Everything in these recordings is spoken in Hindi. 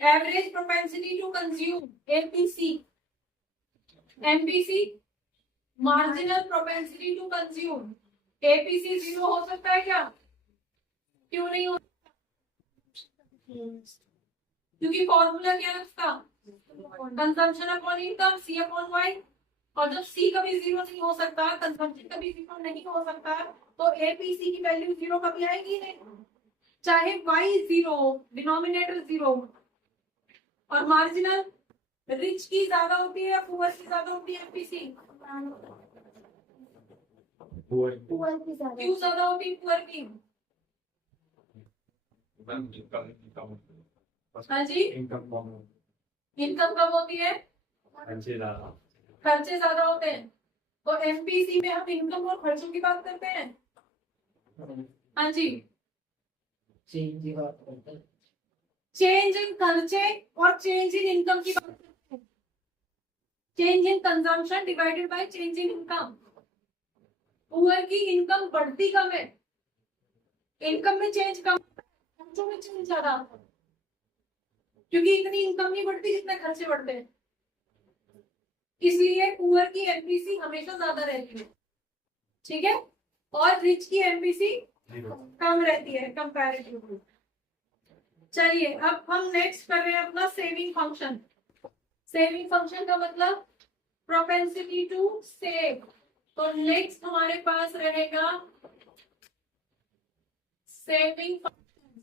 Average propensity to consume APC, MPC marginal propensity to consume, APC 0 हो सकता है क्या? क्यों नहीं हो? क्योंकि फॉर्मूला क्या है उसका? कंजम्पशन अपॉन इनकम, सी अपॉन वाई। और जब सी कभी 0 नहीं हो सकता, कंजम्पशन कभी 0 नहीं हो सकता, तो एपीसी की वैल्यू 0 कभी आएगी नहीं, चाहे वाई 0 हो, डिनोमिनेटर 0 हो। और मार्जिनल रिच की ज्यादा होती है या पुअर की ज्यादा होती है एपीसी? क्यों ज्यादा होती है पुअर की? हाँ जी, इनकम कम होती है, खर्चे ज्यादा होते हैं। तो एमपीसी में हम इनकम और खर्चों की बात करते हैं। हाँ जी, चेंज इन खर्चे और चेंज इन इनकम की बात करते हैं। Change in consumption divided by change in income. Poor की इनकम बढ़ती कम है, इनकम में चेंज कम, खर्चों में चेंज ज्यादा, क्योंकि इतनी इनकम नहीं बढ़ती जितने खर्चे बढ़ते हैं। इसलिए पुअर की एमपीसी हमेशा ज्यादा रहती है, ठीक है, और रिच की एमपीसी कम रहती है कंपैरेटिवली। चलिए अब हम नेक्स्ट कर रहे हैं अपना सेविंग फंक्शन। सेविंग फंक्शन का मतलब प्रोपेंसिटी टू सेव। तो नेक्स्ट हमारे पास रहेगा सेविंग फंक्शन।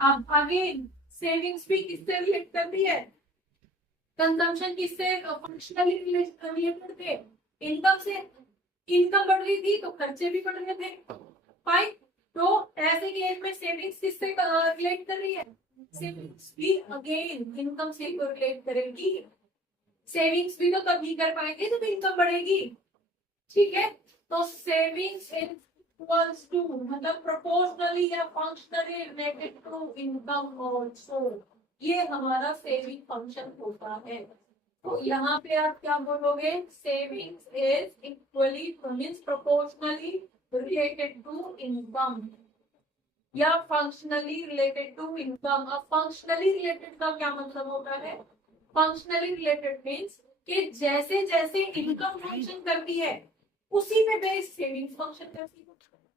अब अगेन सेविंग्स भी किससे रिलेट करती है? कंजम्पशन किससे? फंक्शनली रिलेटेड थे, इनकम से। इनकम बढ़ रही थी तो खर्चे भी बढ़ रहे थे, फाइन। तो ऐसे केस में सेविंग्स किससे रिलेट कर रही है? सेविंग्स भी अगेन इनकम से रिलेट करेगी। सेविंग्स भी तो तभी कर पाएंगे जब इनकम बढ़ेगी, ठीक है। तो सेविंग्स इक्वल्स टू मतलब प्रोपोर्शनली या functionally related to income also, ये हमारा सेविंग फंक्शन होता है। तो यहाँ पे आप क्या बोलोगे? Savings is equally means proportionally related to income या फंक्शनली रिलेटेड टू इनकम। अब फंक्शनली रिलेटेड का क्या मतलब होता है? फंक्शनली रिलेटेड मींस कि जैसे जैसे इनकम फंक्शन करती है उसी पे बेस सेविंग्स फंक्शन करती है।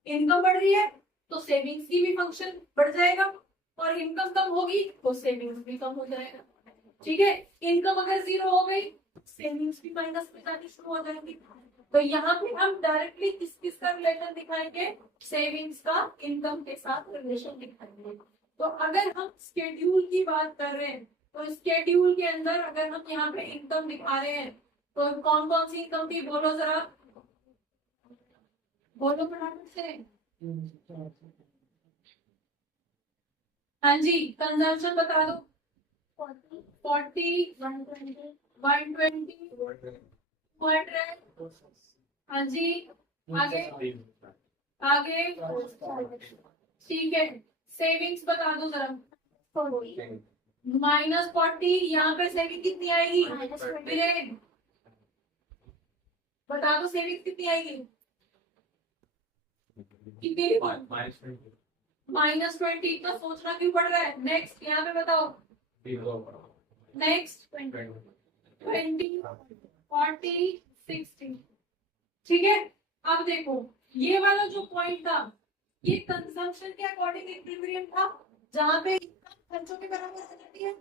इनकम बढ़ रही है तो सेविंग्स की भी फंक्शन बढ़ जाएगा, और इनकम कम होगी तो सेविंग्स भी कम हो जाएगा, ठीक है। इनकम अगर 0 हो गई सेविंग्स भी माइनस में जानी शुरू हो जाएंगी। तो यहाँ पे हम डायरेक्टली किस किस का रिलेशन दिखाएंगे? सेविंग्स का इनकम के साथ रिलेशन दिखाएंगे। तो अगर हम स्केड्यूल की बात कर रहे हैं तो स्केड्यूल के अंदर अगर हम यहाँ पे इनकम दिखा रहे हैं तो कौन कौन सी इनकम थी? बोलो जरा, बोलो फटाफट से। हाँ जी, कंजम्पशन बता दो। 40, 120, 200। हाँ जी, आगे आगे, ठीक है। सेविंग्स बता दो जरा। -40, यहाँ पे सेविंग कितनी आएगी? विरेन बता दो, सेविंग कितनी आएगी? कितनी? -20। इतना सोचना क्यों पड़ रहा है? नेक्स्ट यहाँ पे बताओ। नेक्स्ट 20, 40, 60, ठीक है। अब देखो ये वाला जो पॉइंट था ये कंजम्पशन के अकॉर्डिंग इक्विलिब्रियम था, जहां पे खर्चों के बराबर हो जाती है।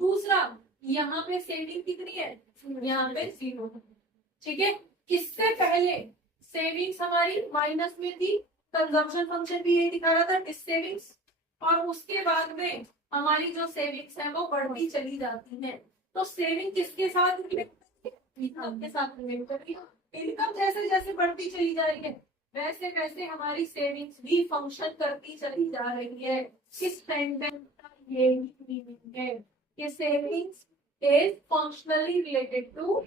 दूसरा यहाँ पे सेविंग कितनी है? यहाँ पे 0, ठीक है। इससे पहले सेविंग्स हमारी माइनस में थी, कंजम्पशन फंक्शन भी यही दिखा रहा था डिस सेविंग्स, और उसके बाद में हमारी जो सेविंग्स है वो बढ़ती चली जाती है। तो सेविंग किसके साथ रिलेट? इनकम के साथ रिलेट कर रही है। इनकम जैसे जैसे बढ़ती चली जा रही है वैसे वैसे हमारी सेविंग्स भी फंक्शन करती चली जा रही है। इस सेंटेंस का ये मीनिंग है कि savings is functionally related to.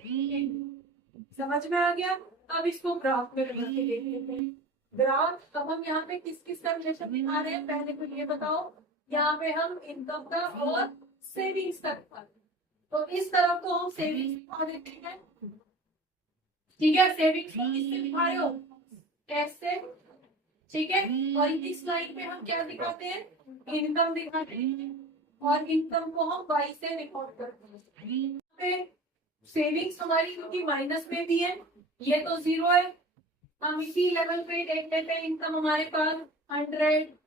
समझ में आ गया? अब इसको ग्राफ में बना के देख लेते हैं। ग्राफ अब हम यहाँ पे किस किस का रिलेशन दिखा रहे हैं पहले तो ये बताओ। यहाँ पे हम इनकम का और सेविंग्स का दिखा रहे हैं। तो इस तरफ तो हम सेविंग्स दिखा देते हैं, ठीक है। सेविंग्स को किससे दिखा रहे हो? कैसे? ठीक है। और इस लाइन पे हम क्या दिखाते हैं, इनकम दिखाते हैं, और इनकम को हम y से रिकॉर्ड करते हैं। सेविंग्स हमारी क्योंकि माइनस में भी है, ये तो 0 है, हम इसी लेवल पे देख लेते हैं। इनकम हमारे पास 100,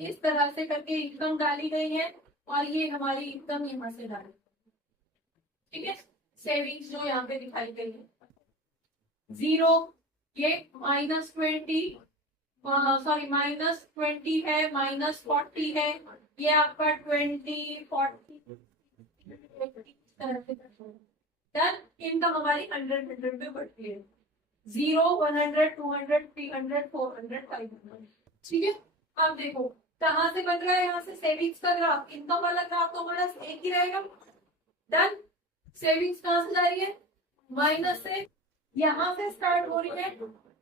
इस तरह से करके इनकम डाली गई है, और ये हमारी इनकम यहाँ से डाली, ठीक है। सेविंग्स जो यहाँ पे दिखाई गई है 0, ये -20, सॉरी -20 है, -40 है, ये आपका 20, 40 डन। इनकम हमारी 100 में बढ़ती है, 0, 100, 200, 300, 400, 500, ठीक है। अब देखो कहाँ से बन रहा है, यहाँ से सेविंग्स का ग्राफ, इनकम वाला ग्राफ तो हमारा एक ही रहेगा। डन। सेविंग्स कहाँ से जा रही है, माइनस से, यहाँ से स्टार्ट हो रही है,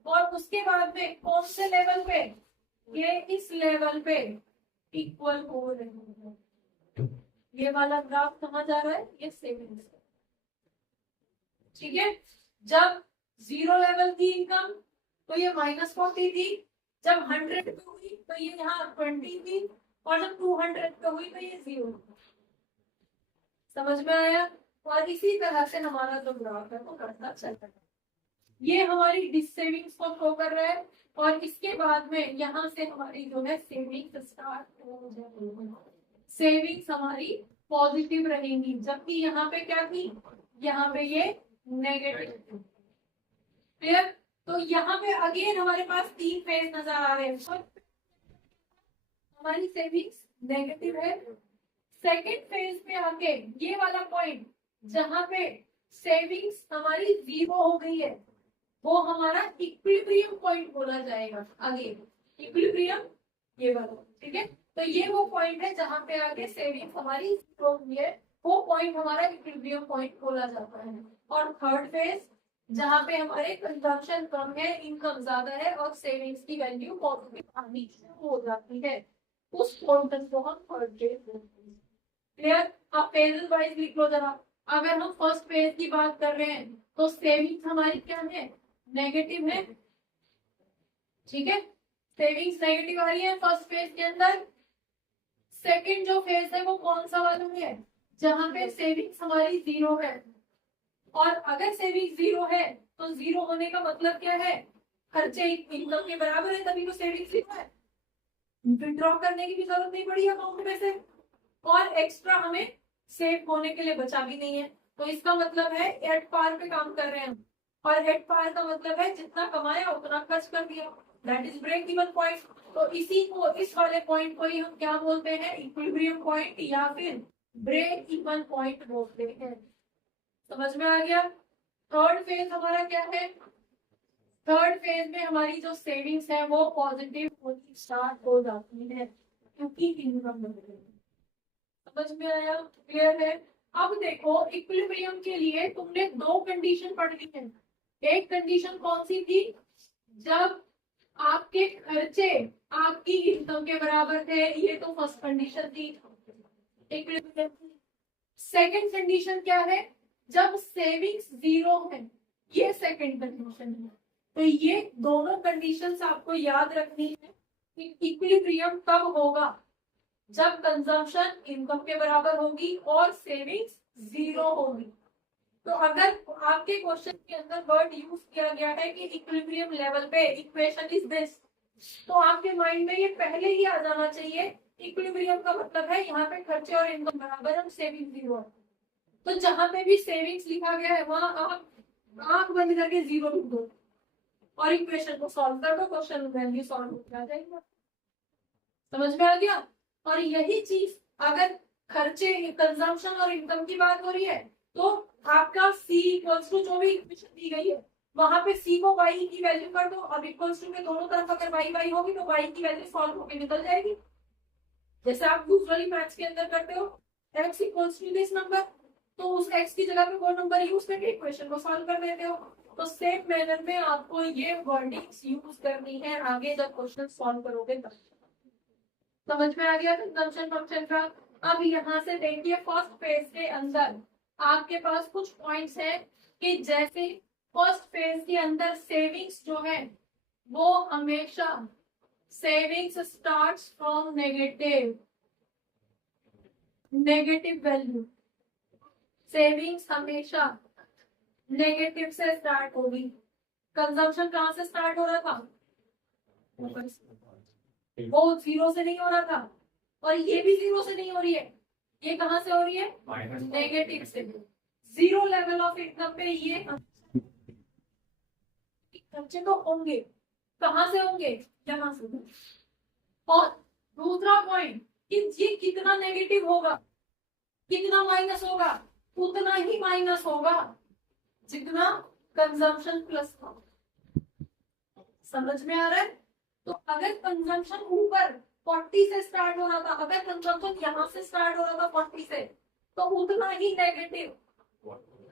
और उसके बाद में कौन से लेवल पे, ये इस लेवल पे इक्वल हो रही है। ये वाला ग्राफ कहाँ जा रहा है, ये सेविंग्स, ठीक है। जब 0 लेवल थी इनकम तो ये -40 थी, जब 100 पे हुई तो ये यहाँ 20 थी, और जब 200 पे हुई तो ये 0। समझ में आया। और इसी तरह से हमारा जो ग्राफ है वो बढ़ता चलता है। ये हमारी डिस सेविंग्स को शो कर रहा है, और इसके बाद में यहाँ से हमारी जो है सेविंग्स स्टार्ट हो जाएगी। सेविंग्स हमारी पॉजिटिव रहेंगी, जबकि यहाँ पे क्या थी, यहाँ पे ये नेगेटिव। क्लियर। तो यहाँ पे अगेन हमारे पास 3 फेज नजर आ रहे हैं। हमारी सेविंग्स नेगेटिव है, सेकेंड फेज में आके ये वाला पॉइंट जहाँ पे सेविंग्स हमारी 0 हो गई है, वो हमारा इक्विलिब्रियम पॉइंट बोला जाएगा। आगे इक्विलिब्रियम ये वाला, ठीक है। तो ये वो पॉइंट है जहाँ पे आगे सेविंग्स हमारी 0 हुई है, वो पॉइंट हमारा इक्विलिब्रियम पॉइंट बोला जाता है। और थर्ड फेज जहाँ पे हमारे कंजम्पशन कम है, इनकम ज्यादा है, और सेविंग्स की वैल्यू पॉजिटिव आनी हो जाती है, उस पॉइंट को हम थर्ड फेज बोलते हैं। क्लियर। आप फेजेस वाइज लिख लो जरा। अगर हम फर्स्ट फेज की बात कर रहे हैं तो सेविंग्स हमारी क्या है, नेगेटिव है, ठीक है। सेविंग्स नेगेटिव आ रही है फर्स्ट फेज के अंदर। सेकंड जो फेज है वो कौन सा वाला है, जहां पे सेविंग्स हमारी 0 है। और अगर सेविंग 0 है तो 0 होने का मतलब क्या है, खर्चे इनकम के बराबर है, तभी तो सेविंग 0 है। विड्रॉ करने की भी जरूरत नहीं पड़ी अकाउंट में से, और एक्स्ट्रा हमें सेव होने के लिए बचा भी नहीं है। तो इसका मतलब है एट पार पे काम कर रहे हैं, और एट पार का मतलब है जितना कमाया उतना खर्च कर दिया, that is break even point. तो इसी को, इस वाले पॉइंट को ही हम क्या बोलते हैं, इक्विलिब्रियम पॉइंट या फिर ब्रेक इवन पॉइंट बोलते हैं। समझ में आ गया। थर्ड फेज हमारा क्या है, थर्ड फेज में हमारी जो सेविंग्स है वो पॉजिटिव होनी स्टार्ट हो जाती है, क्योंकि इनकम बढ़ गई। समझ में आया, क्लियर है। अब देखो इक्विलिब्रियम के लिए तुमने 2 कंडीशन पढ़नी है। एक कंडीशन कौन सी थी, जब आपके खर्चे आपकी इनकम के बराबर थे, ये तो फर्स्ट कंडीशन थी इक्विलिब्रियम की। सेकंड कंडीशन क्या है, जब सेविंग्स 0 है, ये सेकंड कंडीशन है। तो ये दोनों कंडीशंस आपको याद रखनी है कि इक्विलिब्रियम कब होगा, जब कंजम्पशन इनकम के बराबर होगी और सेविंग्स 0 होगी। तो अगर आपके क्वेश्चन के अंदर वर्ड यूज किया गया है कि इक्विलिब्रियम लेवल पे इक्वेशन इज दिस, तो आपके माइंड में ये पहले ही आ जाना चाहिए। इक्विलिब्रियम का मतलब है यहाँ पे खर्चे और इनकम बराबर है, सेविंग 0 है। तो जहां पे भी सेविंग्स लिखा गया है वहां आप आंख बंद करके 0 लिख दो और इक्वेशन को सॉल्व कर दो, क्वेश्चन वैल्यू सॉल्व हो जाएगा। समझ में आ गया। और यही चीज अगर खर्चे, कंजम्पशन और इनकम की बात हो रही है, तो आपका C इक्वल्स टू जो भी इक्वेशन दी गई है वहां पे C को y की वैल्यू कर दो, और इक्वल्स टू के दोनों तरफ अगर y होगी तो y की वैल्यू सॉल्व होकर निकल जाएगी, जैसे आप यूजुअली मैथ्स के अंदर करते हो। x equals to this number, तो उस x की जगह पे वो नंबर यूज करके इक्वेशन को सॉल्व कर देते हो। तो सेम मैनर में आपको ये वर्डिंग्स यूज करनी है आगे जब क्वेश्चन सॉल्व करोगे तब। समझ में आ गया कंजम्पशन फंक्शन का। अब यहाँ से देखिए फर्स्ट फेज के अंदर आपके पास कुछ पॉइंट्स हैं कि जैसे फर्स्ट फेज के अंदर सेविंग्स जो है वो हमेशा savings starts from negative value. Savings हमेशा नेगेटिव से स्टार्ट होगी। कंजम्पशन कहाँ से स्टार्ट हो रहा था? वो जीरो से नहीं हो रहा था, और ये भी जीरो से नहीं हो रही है। ये कहाँ से हो रही है? नेगेटिव से। जीरो लेवल ऑफ इनकम पे ये खर्चे तो होंगे। कहाँ से होंगे? यहाँ से। और दूसरा पॉइंट कि ये कितना नेगेटिव होगा, कितना माइनस होगा, उतना ही माइनस होगा जितना कंजम्पशन प्लस था। समझ में आ रहा है? तो अगर कंजम्पशन ऊपर 40 से स्टार्ट हो रहा था, अगर कंजम्पशन यहाँ से स्टार्ट हो रहा था 40 से, तो उतना ही नेगेटिव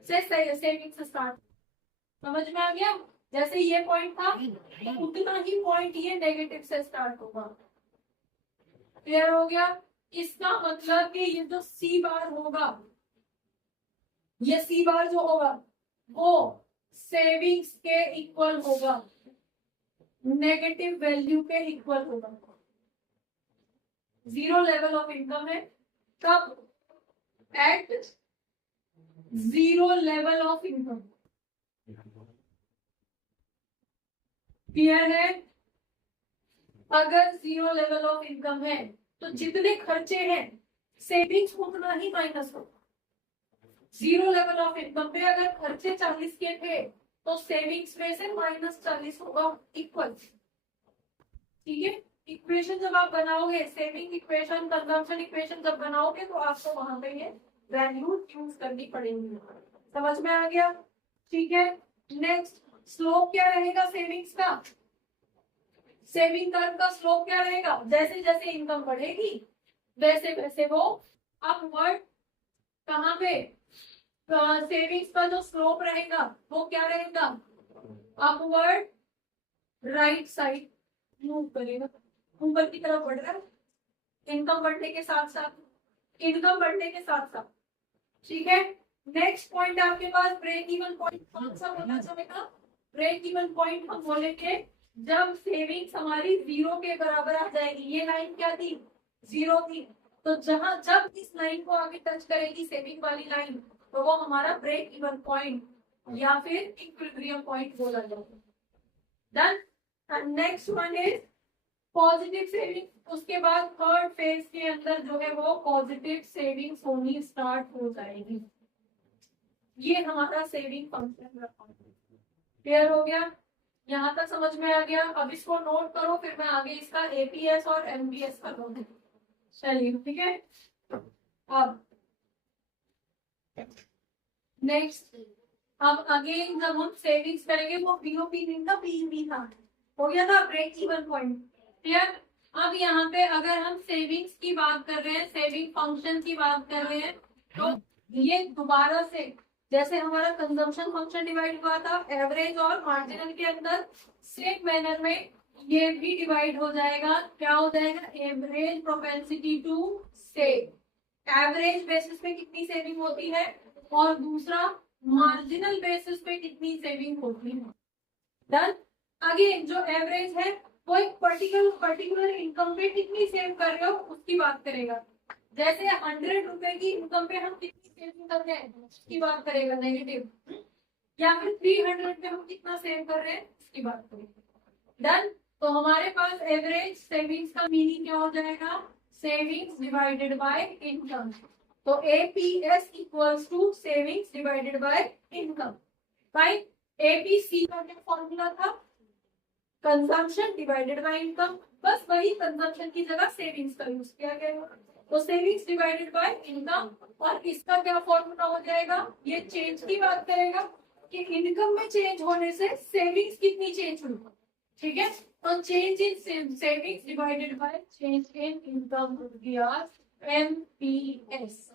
से सेविंग से स्टार्ट। समझ में आ गया? जैसे ये पॉइंट था, तो उतना ही पॉइंट ये नेगेटिव से स्टार्ट होगा। क्लियर हो गया? इसका मतलब कि ये जो सी बार होगा, ये सी बार जो होगा वो सेविंग्स के इक्वल होगा, नेगेटिव वैल्यू के इक्वल होगा। जीरो लेवल ऑफ इनकम है तब at zero level of income. Clear है? अगर जीरो लेवल ऑफ इनकम है तो जितने खर्चे हैं सेविंग्स उतना ही माइनस होगा। जीरो लेवल ऑफ इनकम पे अगर खर्चे 40 के थे तो सेविंग्स में से -40 होगा इक्वल। ठीक है? इक्वेशन जब आप बनाओगे, सेविंग इक्वेशन, कंजम्पशन इक्वेशन जब बनाओगे तो आपको वहां पे ये वैल्यू यूज करनी पड़ेगी। समझ में आ गया? ठीक है। नेक्स्ट, स्लोप क्या रहेगा सेविंग्स का? सेविंग कर्व का स्लोप क्या रहेगा? जैसे जैसे इनकम बढ़ेगी वैसे वैसे वो अपवर्ड, कहाँ पे? सेविंग्स का जो स्लोप रहेगा वो क्या रहेगा? अपवर्ड राइट साइड मूव करेगा, ऊपर की तरफ बढ़ रहा है। इनकम बढ़ने के साथ साथ, इनकम बढ़ने के साथ साथ। ठीक है। नेक्स्ट पॉइंट आपके पास ब्रेक इवन पॉइंट कौन सा होना चाहिए? ब्रेक इवन पॉइंट हम बोलेंगे जब सेविंग्स हमारी जीरो के बराबर आ जाएगी। ये लाइन क्या थी? जीरो थी। तो जहां जब इस लाइन को आगे टच करेगी सेविंग वाली लाइन, तो वो हमारा ब्रेक इवन पॉइंट या फिर इक्विलिब्रियम पॉइंट बोला जाएगा। Done. Next one is positive saving. उसके बाद थर्ड फेज के अंदर जो है वो पॉजिटिव सेविंग्स होनी स्टार्ट हो जाएगी। ये हमारा सेविंग फंक्शन। क्लियर हो गया? यहाँ तक समझ में आ गया? अब इसको नोट करो, फिर मैं आगे इसका एपीएस और एमपीएस करूंगी। चलिए, ठीक है। अब नेक्स्ट, अब अगेन जब हम सेविंग्स करेंगे वो बीओपी नहीं था, पीवी था। हो गया था ब्रेक इवन पॉइंट। क्लियर? अब यहाँ पे अगर हम सेविंग्स की बात कर रहे हैं, सेविंग फंक्शन की बात कर रहे हैं, तो ये दोबारा से जैसे हमारा कंजम्पशन फंक्शन डिवाइड हुआ था एवरेज और मार्जिनल के अंदर, सेम मैनर में ये भी डिवाइड हो जाएगा। क्या हो जाएगा? Average propensity to save. Average basis पे कितनी सेविंग होती है, और दूसरा मार्जिनल बेसिस पे कितनी सेविंग होती है। डन। अगेन जो एवरेज है वो एक पर्टिकुलर इनकम पे कितनी सेव कर रहे हो उसकी बात करेगा। जैसे 100 रुपए की इनकम पे हम कितनी सेविंग कर रहे हैं उसकी बात करेगा नेगेटिव, या फिर 300 पे हम कितना सेव कर रहे हैं उसकी बात करेगा। डन। तो हमारे पास एवरेज सेविंग्स का मीनिंग क्या हो जाएगा? Savings divided by income. तो APS equals to savings divided by income. Fine. APC का क्या फॉर्मूला था? Consumption divided by income. बस वही कंजम्पशन की जगह सेविंग्स का यूज किया गया। तो सेविंग्स डिवाइडेड बाय इनकम, और इसका क्या फॉर्मूला हो जाएगा? ये चेंज की बात करेगा कि इनकम में चेंज होने से सेविंग्स कितनी चेंज हुई। ठीक है। तो change in savings divided by change in income MPS.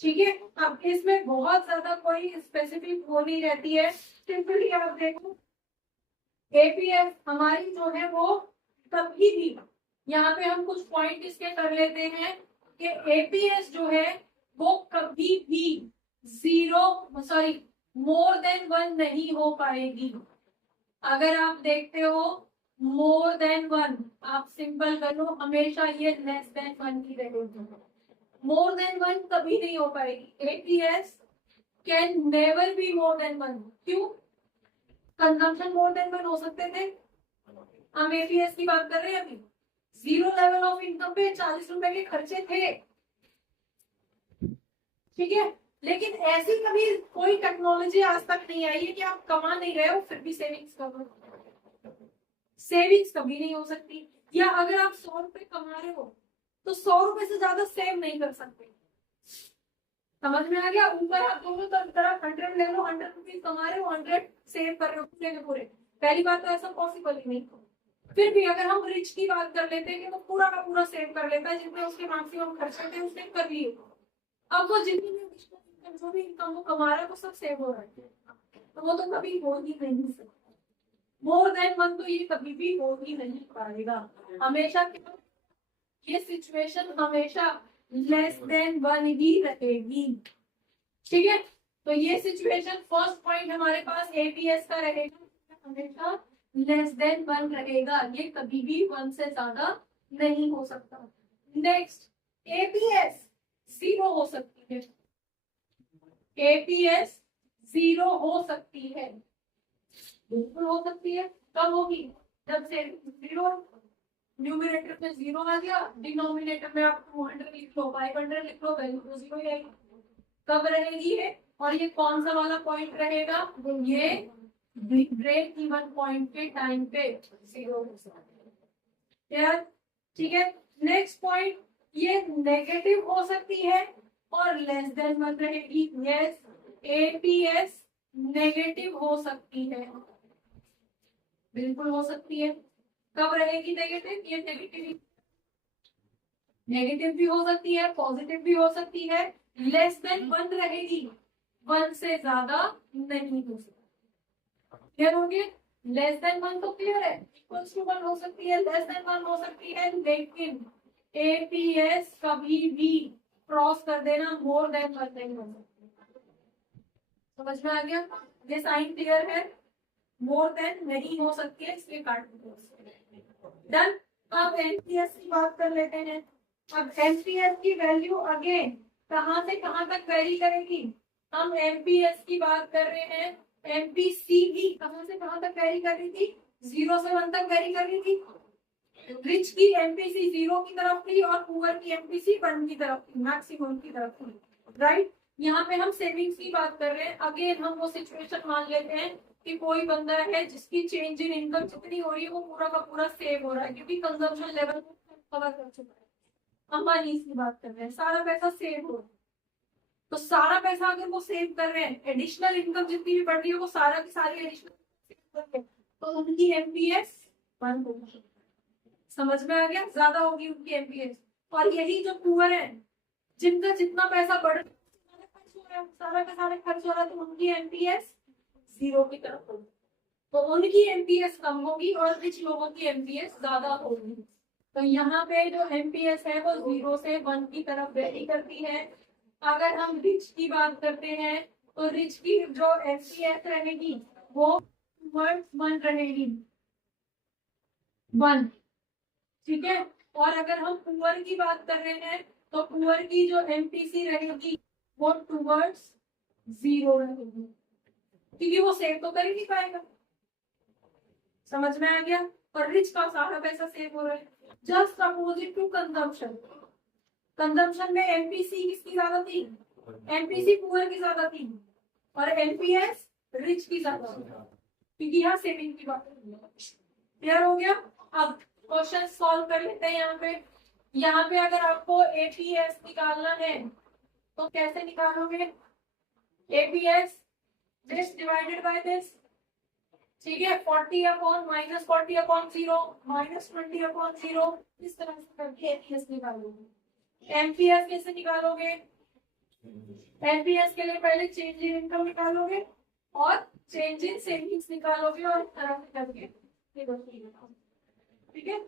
ठीक है। अब इसमें बहुत ज्यादा कोई स्पेसिफिक वो नहीं रहती है, सिंपली आप देखो एपीएस हमारी जो है वो कभी भी, यहाँ पे हम कुछ पॉइंट इसके कर लेते हैं कि एपीएस जो है वो कभी भी मोर देन 1 नहीं हो पाएगी। अगर आप देखते हो मोर देन वन, आप सिंपल कर लो, हमेशा ये लेस देन वन की रहेगी। मोर देन वन कभी नहीं हो पाएगी। APS can never be more than one. क्यों? कंजम्पशन मोर देन वन हो सकते थे, हम एपीएस की बात कर रहे हैं अभी। जीरो लेवल ऑफ इनकम पे 40 रुपए के खर्चे थे, ठीक है, लेकिन ऐसी कभी कोई टेक्नोलॉजी आज तक नहीं आई है कि आप कमा नहीं रहे हो फिर भी सेविंग्स करो। सेविंग्स कभी नहीं हो सकती। या अगर आप 100 रुपए कमा रहे हो तो 100 रुपए से ज्यादा सेव नहीं कर सकते। समझ में आ गया? ऊपर आप दोनों तरफ 100 ले लो, 100 रुपीज कमा रहे हो, 100 सेव कर रहे हो पूरे के पूरे। पहली बात तो ऐसा पॉसिबल ही नहीं। फिर भी अगर हम रिच की बात कर लेते हैं कि वो पूरा का पूरा सेव कर लेता है, जितने उसके मैक्सिमम खर्चे थे उसने कर लिए। अब वो जितनी भी जो भी इनकम वो कमा रहा है वो सब सेव हो रहा है, तो वो तो कभी हो ही नहीं सकता। मोर देन वन तो ये कभी भी हो ही नहीं पाएगा। हमेशा ये सिचुएशन हमेशा लेस देन वन ही रहेगी, ठीक है। तो ये सिचुएशन फर्स्ट पॉइंट हमारे पास एपीएस का रहेगा, हमेशा लेस देन वन रहेगा, ये कभी भी वन से ज्यादा नहीं हो सकता। नेक्स्ट, एपीएस जीरो हो सकती है। एपीएस जीरो हो सकती है, बिल्कुल हो सकती है। कब होगी? जब से जीरो, न्यूमिनेटर में जीरो आ गया, डिनोमिनेटर में आप 200 लिख लो, 500 लिख लो, वैल्यू तो जीरो ही आएगी। कब रहेगी ये? और ये कौन सा वाला पॉइंट रहेगा? ये ब्रेक इवन पॉइंट के टाइम पे जीरो हो सकता है, ठीक है। नेक्स्ट पॉइंट, ये नेगेटिव हो सकती है और लेस देन वन रहेगी। यस, एपीएस नेगेटिव हो सकती है, बिल्कुल हो सकती है। कब रहेगी नेगेटिव? ये नेगेटिव भी हो सकती है, पॉजिटिव भी हो सकती है। लेस देन वन रहेगी, वन से ज्यादा नहीं हो सकती। क्लियर हो गया? लेस देन वन तो क्लियर है, इक्वल टू वन हो सकती है, लेस देन वन हो सकती है, लेकिन एपीएस कभी भी क्रॉस कर देना मोर देन वन नहीं हो सकती। समझ में आ गया? ये साइन क्लियर है, मोर देन नहीं हो सकती है, इसलिए काट दो। डन। अब एमपीएस की बात कर लेते हैं। अब एमपीएस की वैल्यू अगेन कहां से कहां तक वेरी करेगी? हम एमपीएस की बात कर रहे हैं। एमपीसी भी कहां से कहां तक वेरी कर रही थी? 0 से 1 तक वेरी कर रही थी। रिच की एमपीसी 0 की तरफ थी और पुअर की एमपीसी 1 की तरफ थी, मैक्सिमम की तरफ थी, राइट। यहाँ पे हम सेविंग्स की बात कर रहे हैं। अगेन हम वो सिचुएशन मान लेते हैं कि कोई बंदा है जिसकी चेंज इन इनकम जितनी हो रही है वो पूरा का पूरा सेव हो रहा है, क्योंकि कंजम्पशन लेवल कवर कर चुका है। अंबानी की बात कर रहे हैं, सारा पैसा सेव हो रहा है। तो सारा पैसा अगर वो सेव कर रहे हैं, एडिशनल इनकम जितनी भी बढ़ रही है वो सारा की सारी एडिशनल सेव कर रहे हैं, तो उनकी एमपीएस 1 होगी। समझ में आ गया? ज्यादा होगी उनकी एमपीएस। और यही जो पुअर है, जिनका जितना पैसा बढ़ रहा है, सारा का सारा खर्च हो रहा है, तो उनकी एमपीएस 0 की तरफ होगी। तो उनकी एमपीएस कम होगी और रिच लोगों की एमपीएस ज्यादा होगी। तो यहाँ पे जो एमपीएस है वो 0 से 1 की तरफ वेरी करती है। अगर हम रिच की बात करते हैं तो रिच की जो एमपीएस रहेगी वो 1 रहेगी, 1, ठीक है। और अगर हम पुअर की बात कर रहे हैं तो पुअर की जो एमपीसी रहेगी वो टूवर्ड्स 0 रहेगी, क्योंकि वो सेव तो कर ही नहीं पाएगा। समझ में आ गया? और रिच का सारा पैसा सेव हो रहा है। Just opposite to consumption. Consumption में एमपीसी किसकी ज्यादा थी? एमपीसी पुअर की ज्यादा थी और एमपीएस रिच की ज्यादा थी, क्योंकि यहाँ सेविंग की बात है। क्लियर हो गया? अब क्वेश्चन सॉल्व कर लेते हैं। यहाँ पे अगर आपको एपीएस निकालना है तो कैसे निकालोगे? APS this divided by this, ठीक है। 40 अपॉन -40 अपॉन 0 -20 अपॉन 0, इस तरह से करके एपीएस निकालोगे। एमपीएस कैसे निकालोगे? एमपीएस के लिए पहले चेंज इन इनकम निकालोगे और चेंज इन सेविंग्स निकालोगे और इस तरह से करके, ठीक है।